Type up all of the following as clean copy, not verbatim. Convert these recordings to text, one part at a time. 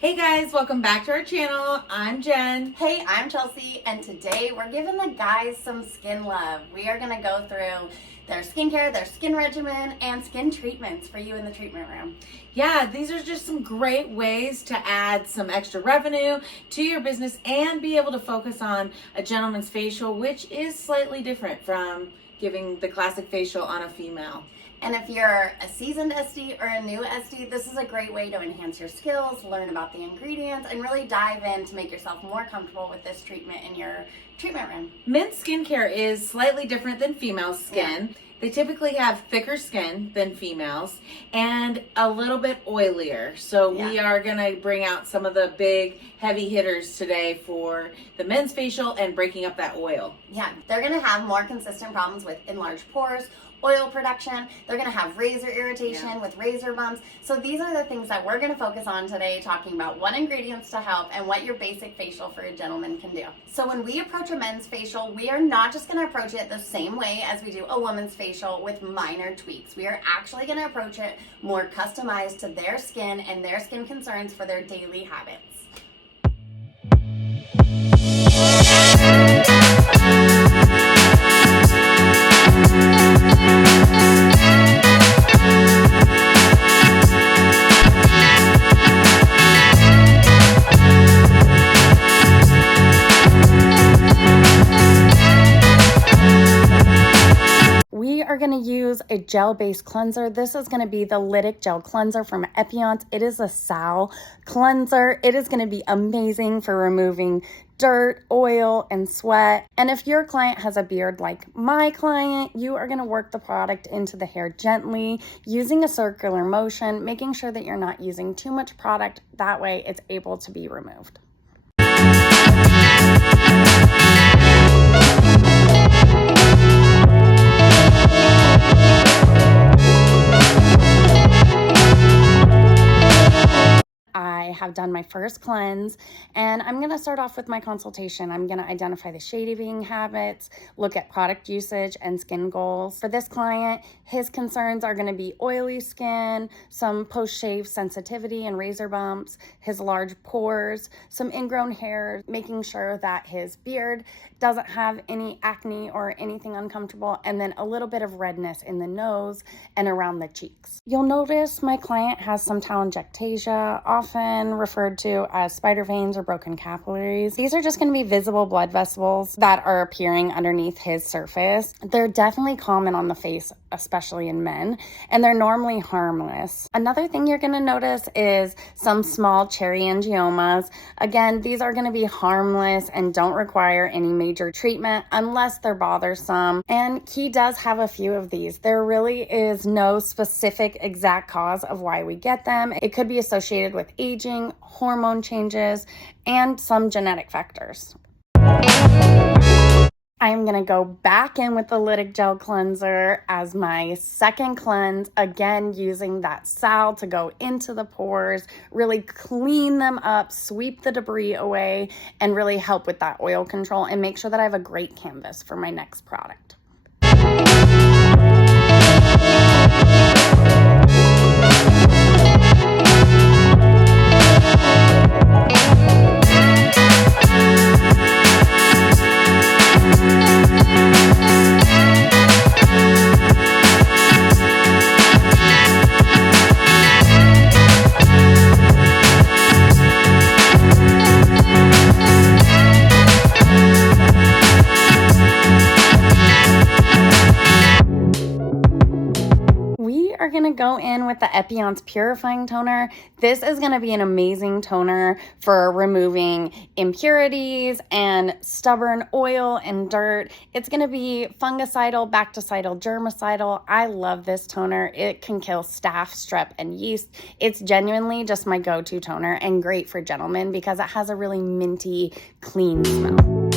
Hey guys, welcome back to our channel. I'm Jen. Hey, I'm Chelsea, and today we're giving the guys some skin love. We are going to go through their skincare, their skin regimen, and skin treatments for you in the treatment room. Yeah, these are just some great ways to add some extra revenue to your business and be able to focus on a gentleman's facial, which is slightly different from giving the classic facial on a female. And if you're a seasoned SD or a new SD, this is a great way to enhance your skills, learn about the ingredients, and really dive in to make yourself more comfortable with this treatment in your treatment room. Men's skincare is slightly different than female skin. Yeah. They typically have thicker skin than females and a little bit oilier. So we are gonna bring out some of the big heavy hitters today for the men's facial and breaking up that oil. Yeah, they're gonna have more consistent problems with enlarged pores, oil production. They're going to have razor irritation with razor bumps. So these are the things that we're going to focus on today, talking about what ingredients to help and what your basic facial for a gentleman can do. So when we approach a men's facial, we are not just going to approach it the same way as we do a woman's facial with minor tweaks. We are actually going to approach it more customized to their skin and their skin concerns for their daily habits. We are going to use a gel-based cleanser. This is going to be the Lytic Gel Cleanser from add-ons. It is a Sal cleanser. It is going to be amazing for removing dirt, oil, and sweat. And if your client has a beard like my client, you are going to work the product into the hair gently, using a circular motion, making sure that you're not using too much product. That way it's able to be removed. I have done my first cleanse, and I'm going to start off with my consultation. I'm going to identify the shaving habits, look at product usage and skin goals. For this client, his concerns are going to be oily skin, some post-shave sensitivity and razor bumps, his large pores, some ingrown hair, making sure that his beard doesn't have any acne or anything uncomfortable, and then a little bit of redness in the nose and around the cheeks. You'll notice my client has some telangiectasia, often referred to as spider veins or broken capillaries. These are just going to be visible blood vessels that are appearing underneath his surface. They're definitely common on the face, especially in men, and they're normally harmless. Another thing you're going to notice is some small cherry angiomas. Again, these are going to be harmless and don't require any major treatment unless they're bothersome, and he does have a few of these. There really is no specific exact cause of why we get them. It could be associated with aging, hormone changes, and some genetic factors. I'm going to go back in with the Lytic Gel Cleanser as my second cleanse, again using that Sal to go into the pores, really clean them up, sweep the debris away, and really help with that oil control and make sure that I have a great canvas for my next product. Going to go in with the add-ons purifying toner. This is going to be an amazing toner for removing impurities and stubborn oil and dirt. It's going to be fungicidal, bactericidal, germicidal. I love this toner. It can kill staph, strep, and yeast. It's genuinely just my go-to toner and great for gentlemen because it has a really minty, clean smell.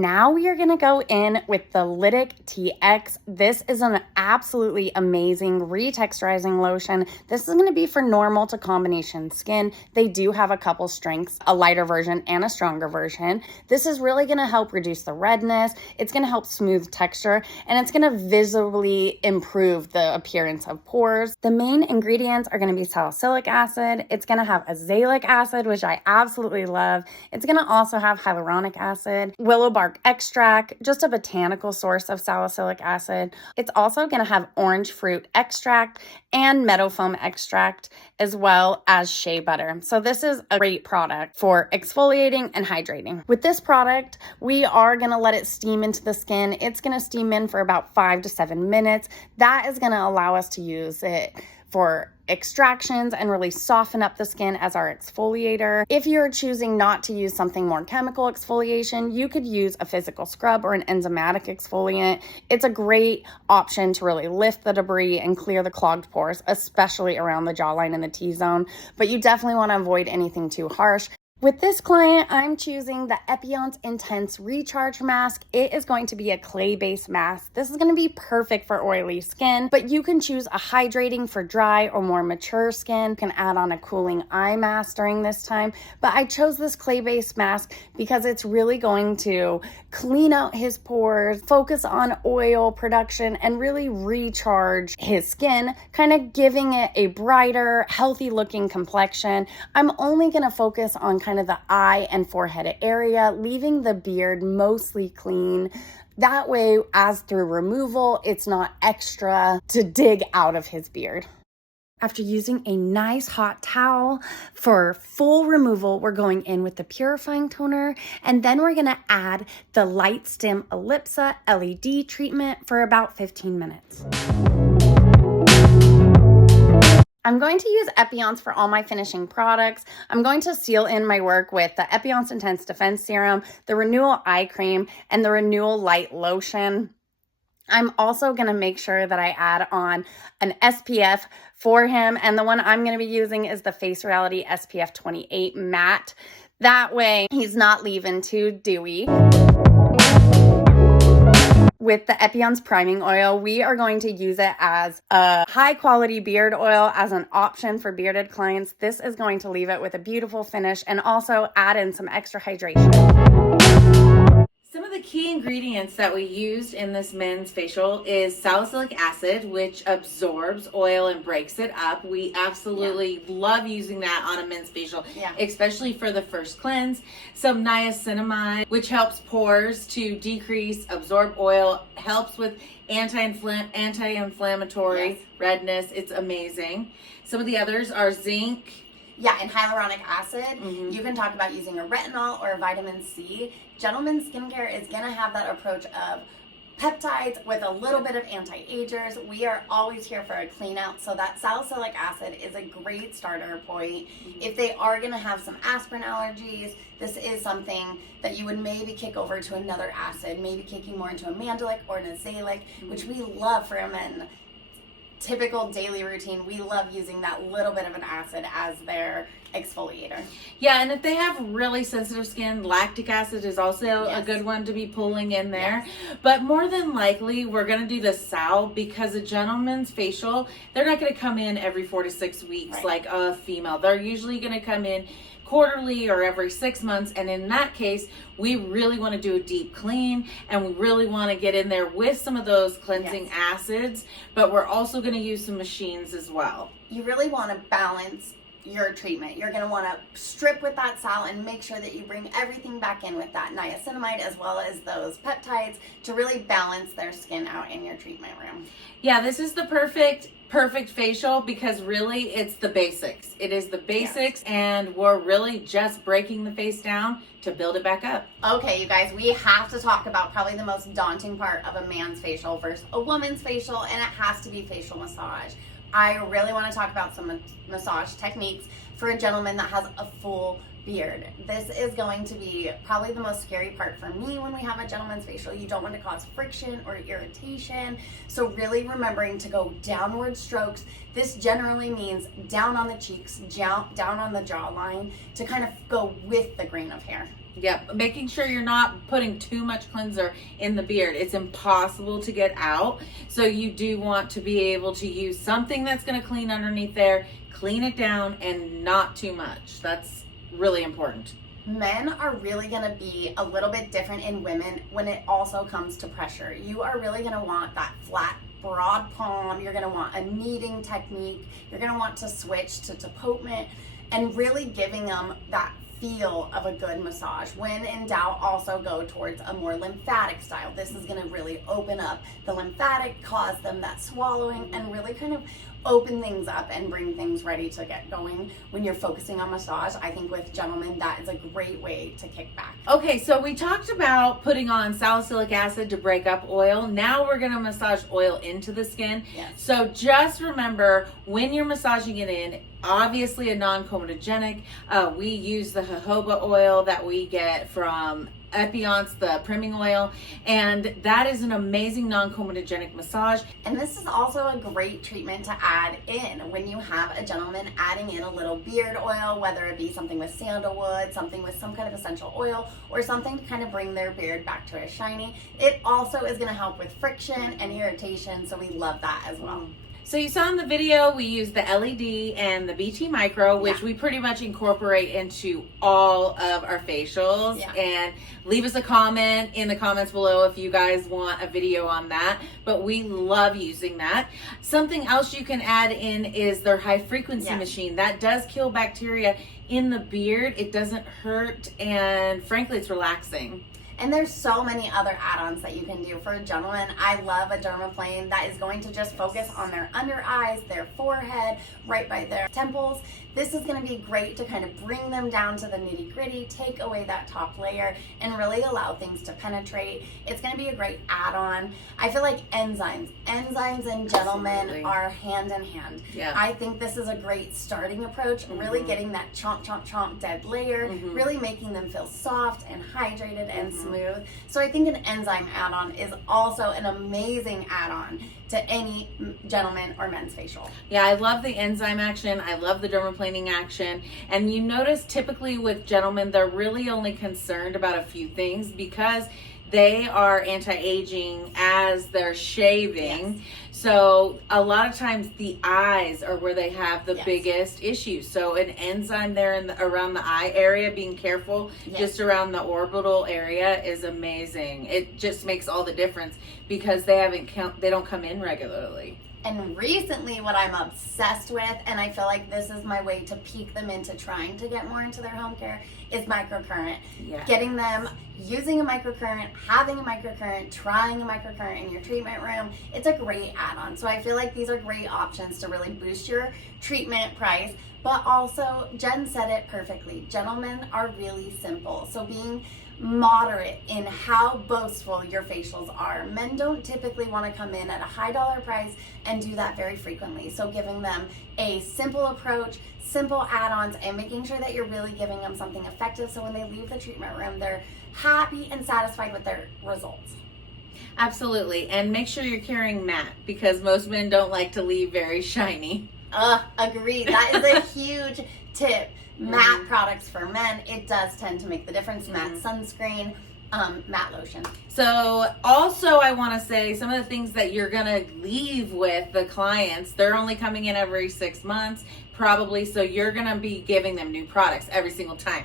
now we are going to go in with the Lytic TX. This is an absolutely amazing retexturizing lotion. This is going to be for normal to combination skin. They do have a couple strengths, a lighter version and a stronger version. This is really going to help reduce the redness. It's going to help smooth texture, and it's going to visibly improve the appearance of pores. The main ingredients are going to be salicylic acid. It's going to have azelaic acid, which I absolutely love. It's going to also have hyaluronic acid, willow bark extract, just a botanical source of salicylic acid. It's also going to have orange fruit extract and meadow foam extract, as well as shea butter. So this is a great product for exfoliating and hydrating. With this product, we are going to let it steam into the skin. It's going to steam in for about 5 to 7 minutes. That is going to allow us to use it for extractions and really soften up the skin as our exfoliator. If you're choosing not to use something more chemical exfoliation, you could use a physical scrub or an enzymatic exfoliant. It's a great option to really lift the debris and clear the clogged pores, especially around the jawline and the T-zone, but you definitely want to avoid anything too harsh. With this client, I'm choosing the add-ons Intense Recharge Mask. It is going to be a clay-based mask. This is going to be perfect for oily skin, but you can choose a hydrating for dry or more mature skin. You can add on a cooling eye mask during this time, but I chose this clay-based mask because it's really going to clean out his pores, focus on oil production, and really recharge his skin, kind of giving it a brighter, healthy-looking complexion. I'm only going to focus on kind of the eye and forehead area, leaving the beard mostly clean. That way, as through removal, it's not extra to dig out of his beard. After using a nice hot towel for full removal, we're going in with the purifying toner, and then we're gonna add the Light Stim Ellipsa LED treatment for about 15 minutes. I'm going to use add-ons for all my finishing products. I'm going to seal in my work with the add-ons Intense Defense Serum, the Renewal Eye Cream, and the Renewal Light Lotion. I'm also going to make sure that I add on an SPF for him, and the one I'm going to be using is the Face Reality SPF 28 Matte. That way, he's not leaving too dewy. With the add-ons priming oil, we are going to use it as a high quality beard oil as an option for bearded clients. This is going to leave it with a beautiful finish and also add in some extra hydration. Some of the key ingredients that we used in this men's facial is salicylic acid, which absorbs oil and breaks it up. We absolutely love using that on a men's facial, especially for the first cleanse. Some niacinamide, which helps pores to decrease, absorb oil, helps with anti-inflammatory redness. It's amazing. Some of the others are zinc. Yeah, and hyaluronic acid. You can talk about using a retinol or a vitamin C. Gentlemen's skincare is going to have that approach of peptides with a little bit of anti-agers. We are always here for a clean out, so that salicylic acid is a great starter point. If they are going to have some aspirin allergies, this is something that you would maybe kick over to another acid, maybe kicking more into a mandelic or an azelaic, which we love for a men. Typical daily routine, we love using that little bit of an acid as their exfoliator. Yeah, and if they have really sensitive skin, lactic acid is also a good one to be pulling in there. But more than likely, we're going to do the sal because a gentleman's facial, they're not going to come in every 4 to 6 weeks like a female. They're usually going to come in quarterly or every 6 months, and in that case we really want to do a deep clean and we really want to get in there with some of those cleansing acids, but we're also going to use some machines as well. You really want to balance your treatment. You're going to want to strip with that sal and make sure that you bring everything back in with that niacinamide as well as those peptides to really balance their skin out in your treatment room. Yeah, this is the perfect facial because really it's the basics. It is the basics, and we're really just breaking the face down to build it back up. Okay, you guys, we have to talk about probably the most daunting part of a man's facial versus a woman's facial, and it has to be facial massage. I really want to talk about some massage techniques for a gentleman that has a full beard. This is going to be probably the most scary part for me when we have a gentleman's facial. You don't want to cause friction or irritation. So really remembering to go downward strokes. This generally means down on the cheeks, down on the jawline to kind of go with the grain of hair. Yep, making sure you're not putting too much cleanser in the beard. It's impossible to get out. So you do want to be able to use something that's going to clean underneath there, clean it down, and not too much. That's really important. Men are really going to be a little bit different in women when it also comes to pressure. You are really going to want that flat, broad palm. You're going to want a kneading technique. You're going to want to switch to deportment and really giving them that feel of a good massage. When in doubt, also go towards a more lymphatic style. This is going to really open up the lymphatic, cause them that swallowing, and really kind of open things up and bring things ready to get going. When you're focusing on massage, I think with gentlemen, that is a great way to kick back. Okay, so we talked about putting on salicylic acid to break up oil. Now we're going to massage oil into the skin. Yes. So just remember, when you're massaging it in, obviously a non-comedogenic, we use the jojoba oil that we get from add-ons, the priming oil, and that is an amazing non-comedogenic massage. And this is also a great treatment to add in when you have a gentleman adding in a little beard oil, whether it be something with sandalwood, something with some kind of essential oil, or something to kind of bring their beard back to a shiny. It also is going to help with friction and irritation, so we love that as well. So you saw in the video, we use the LED and the BT Micro, which we pretty much incorporate into all of our facials. Yeah. And leave us a comment in the comments below if you guys want a video on that. But we love using that. Something else you can add in is their high frequency machine. That does kill bacteria in the beard. It doesn't hurt, and frankly, it's relaxing. And there's so many other add-ons that you can do. For a gentleman, I love a dermaplane that is going to just focus on their under eyes, their forehead, right by their temples. This is going to be great to kind of bring them down to the nitty gritty, take away that top layer, and really allow things to penetrate. It's going to be a great add-on. I feel like enzymes in gentlemen are hand in hand. Yeah. I think this is a great starting approach, really getting that chomp, chomp, chomp dead layer, really making them feel soft and hydrated and smooth. So I think an enzyme add-on is also an amazing add-on to any gentleman or men's facial. Yeah, I love the enzyme action. I love the dermaplaning action. And you notice typically with gentlemen, they're really only concerned about a few things because they are anti-aging as they're shaving. Yes. So a lot of times the eyes are where they have the biggest issues. So an enzyme there in around the eye area, being careful just around the orbital area is amazing. It just makes all the difference because they don't come in regularly. And recently what I'm obsessed with, and I feel like this is my way to peek them into trying to get more into their home care, is microcurrent. Yeah. Getting them using a microcurrent, having a microcurrent, trying a microcurrent in your treatment room. It's a great add-on. So I feel like these are great options to really boost your treatment price. But also, Jen said it perfectly. Gentlemen are really simple. So being moderate in how boastful your facials are. Men don't typically want to come in at a high dollar price and do that very frequently. So giving them a simple approach, simple add-ons, and making sure that you're really giving them something effective so when they leave the treatment room, they're happy and satisfied with their results. Absolutely. And make sure you're carrying matte because most men don't like to leave very shiny. Agreed. That is a huge tip. Matte products for men, it does tend to make the difference. Matte sunscreen, matte lotion. So also I want to say some of the things that you're going to leave with the clients, they're only coming in every 6 months probably, so you're going to be giving them new products every single time.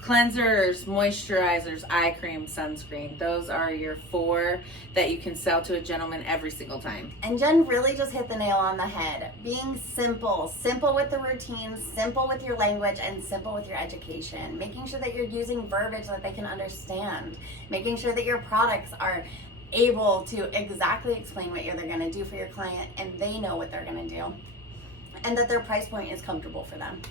Cleansers, moisturizers, eye cream, sunscreen. Those are your 4 that you can sell to a gentleman every single time. And Jen really just hit the nail on the head. Being simple with the routine, simple with your language, and simple with your education. Making sure that you're using verbiage that they can understand. Making sure that your products are able to exactly explain what they're going to do for your client and they know what they're going to do. And that their price point is comfortable for them.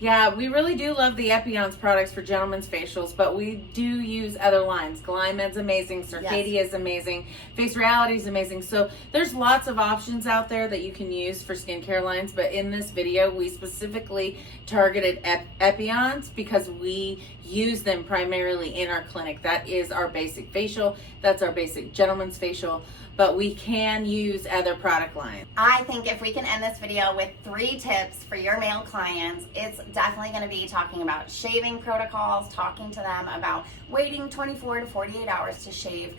Yeah, we really do love the add-ons products for gentlemen's facials, but we do use other lines. Glymed's amazing, Circadia is amazing, Face Reality is amazing. So there's lots of options out there that you can use for skincare lines, but in this video, we specifically targeted add-ons because we use them primarily in our clinic. That is our basic facial. That's our basic gentleman's facial. but we can use other product lines. I think if we can end this video with 3 tips for your male clients, it's definitely going to be talking about shaving protocols, talking to them about waiting 24 to 48 hours to shave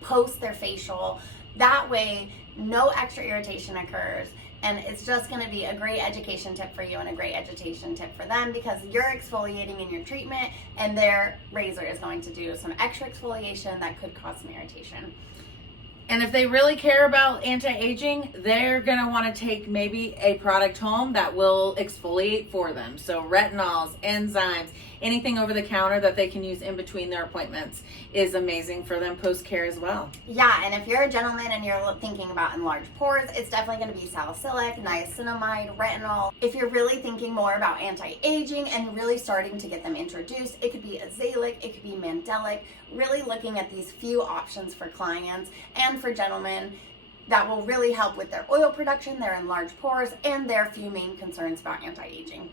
post their facial. That way, no extra irritation occurs. And it's just going to be a great education tip for you and a great education tip for them, because you're exfoliating in your treatment and their razor is going to do some extra exfoliation that could cause some irritation. And if they really care about anti-aging, they're going to want to take maybe a product home that will exfoliate for them. So retinols, enzymes, anything over the counter that they can use in between their appointments is amazing for them post-care as well. Yeah, and if you're a gentleman and you're thinking about enlarged pores, it's definitely going to be salicylic, niacinamide, retinol. If you're really thinking more about anti-aging and really starting to get them introduced, it could be azelaic, it could be mandelic, really looking at these few options for clients and for gentlemen that will really help with their oil production, their enlarged pores, and their few main concerns about anti-aging.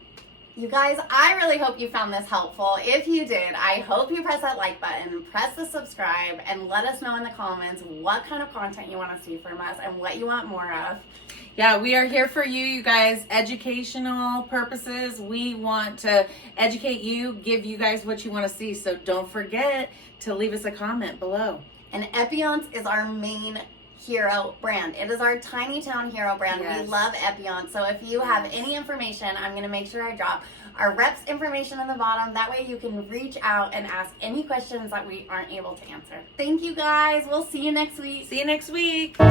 You guys, I really hope you found this helpful. If you did, I hope you press that like button, press the subscribe, and let us know in the comments what kind of content you want to see from us and what you want more of. Yeah, we are here for you, you guys. Educational purposes. We want to educate you, give you guys what you want to see. So don't forget to leave us a comment below. And add-ons is our main hero brand. It is our tiny town hero brand. Yes. We love add-ons. So if you have any information, I'm going to make sure I drop our reps information in the bottom. That way you can reach out and ask any questions that we aren't able to answer. Thank you guys. We'll see you next week. See you next week.